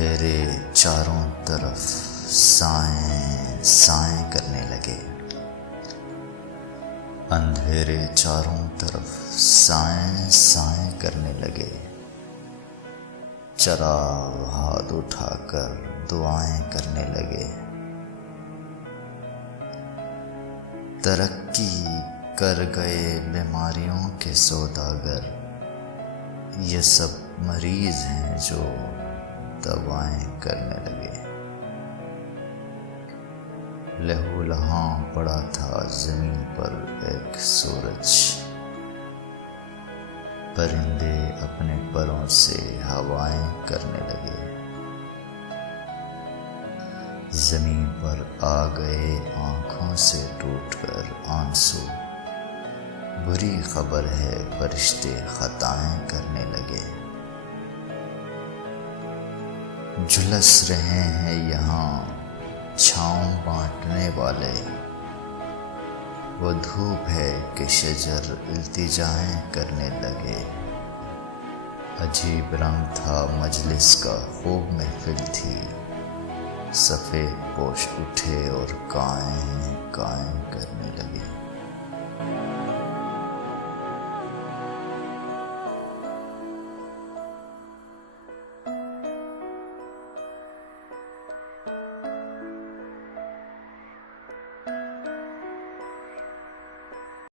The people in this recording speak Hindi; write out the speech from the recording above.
अंधेरे चारों तरफ साएं साएं करने लगे। अंधेरे चारों तरफ साएं साएं करने लगे। चराग हाथ उठाकर दुआएं करने लगे। तरक्की कर गए बीमारियों के सौदागर, ये सब मरीज हैं जो दवाएं करने लगे। लहूलुहां पड़ा था जमीन पर एक सूरज, परिंदे अपने परों से हवाएं करने लगे। जमीन पर आ गए आंखों से टूटकर आंसू, बुरी खबर है फरिश्ते खताएं करने लगे। झुलस रहे हैं यहाँ छाँव बांटने वाले, वो धूप है कि शजर इल्तिजाएं करने लगे। अजीब रंग था मजलिस का, खूब महफिल थी, सफ़ेद पोश उठे और काएं काएं करने लगे।